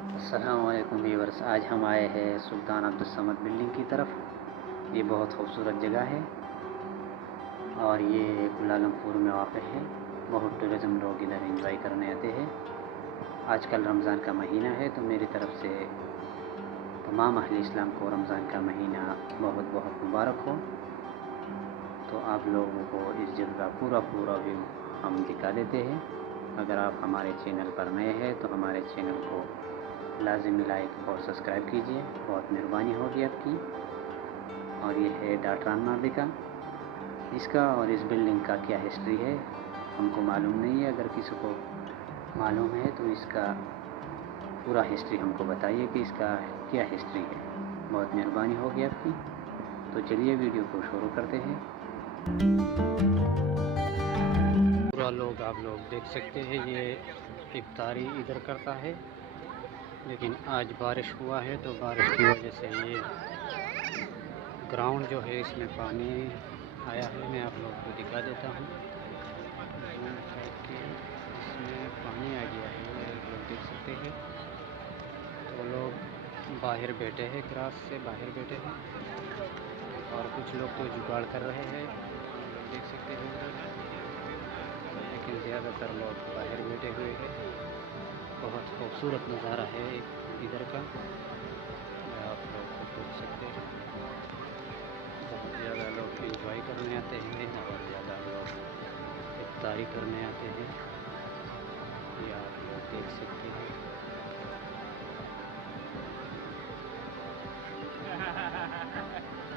अस्सलाम वालेकुम व्यूअर्स। आज हम आए हैं सुल्तान अब्दुल समद बिल्डिंग की तरफ। ये बहुत खूबसूरत जगह है और ये कुआला लंपुर में वाक़ है। बहुत टूरिज़म लोग इधर एंजॉय करने आते हैं। आजकल रमज़ान का महीना है, तो मेरी तरफ़ से तमाम अहले इस्लाम को रमज़ान का महीना बहुत बहुत मुबारक हो। तो आप लोगों को इस जगह का पूरा व्यू हम दिखा देते हैं। अगर आप हमारे चैनल पर नए हैं तो हमारे चैनल को लाज़िमी लाइक और सब्सक्राइब कीजिए, बहुत मेहरबानी होगी आपकी। और ये है डाटरान मर्दिका। इसका और इस बिल्डिंग का क्या हिस्ट्री है हमको मालूम नहीं है। अगर किसी को मालूम है तो इसका पूरा हिस्ट्री हमको बताइए कि इसका क्या हिस्ट्री है, बहुत मेहरबानी होगी आपकी। तो चलिए वीडियो को शुरू करते हैं। पूरा लोग आप लोग देख सकते हैं, ये इफ्तारी इधर करता है, लेकिन आज बारिश हुआ है तो बारिश की वजह से ये ग्राउंड जो है इसमें पानी आया है। मैं आप लोग को दिखा देता हूँ जूम करके। इसमें पानी आ गया है, आप लोग देख सकते हैं। तो लोग बाहर बैठे हैं, ग्रास से बाहर बैठे हैं और कुछ लोग तो जुगाड़ कर रहे हैं, आप लोग देख सकते हैं उधर। लेकिन ज़्यादातर लोग बाहर बैठे हुए हैं। बहुत खूबसूरत नज़ारा है इधर का, आप लोग को देख सकते हैं। बहुत ज़्यादा लोग एंजॉय करने आते हैं और ज़्यादा लोग इफ्तारी करने आते हैं, ये आप लोग देख सकते हैं।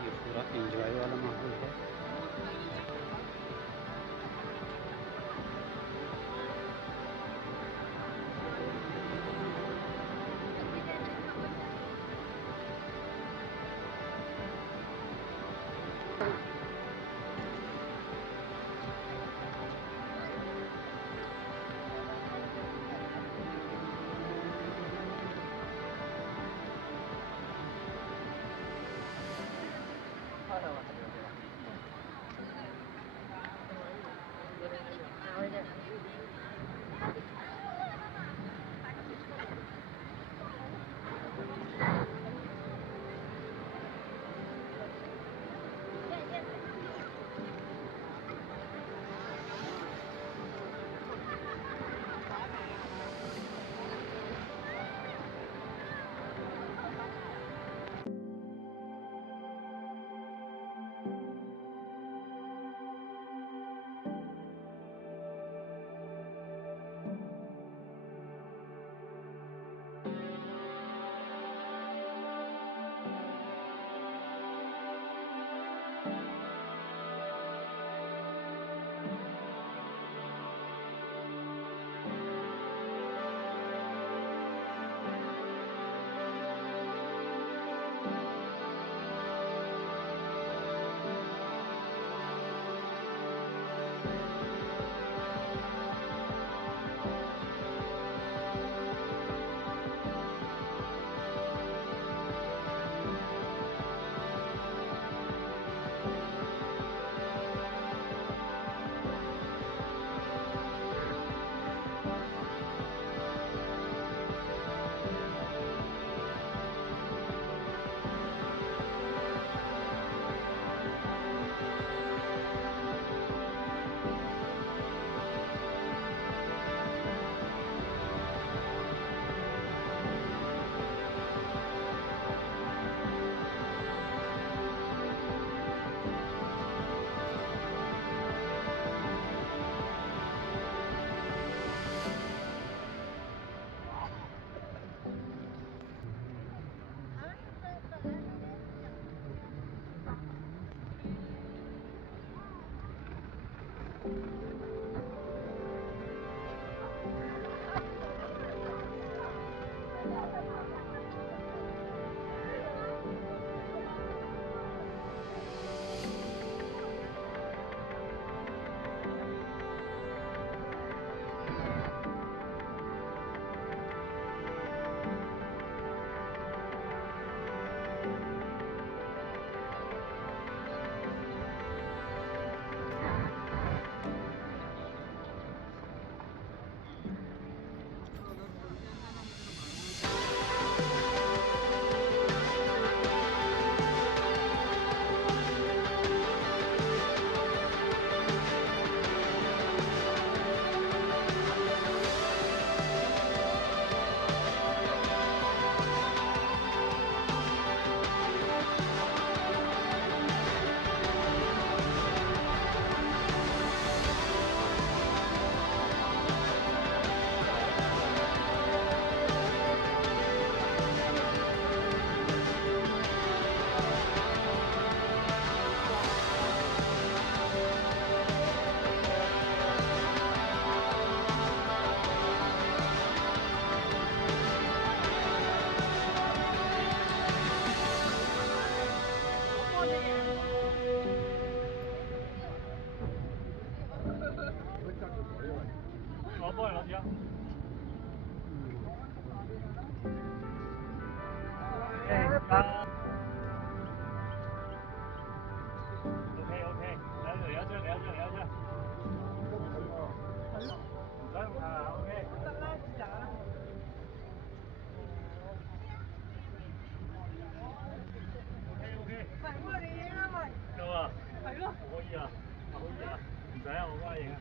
ये पूरा एंजॉय वाला माहौल है। OK，嚟一張，嚟一張，嚟一張。係咯。唔使用啊 ，OK。得啦，自由啦。OK。喂，我哋影啊喂。夠啊。係咯。可以啊，可以啊，唔使啊，我幫你影啊。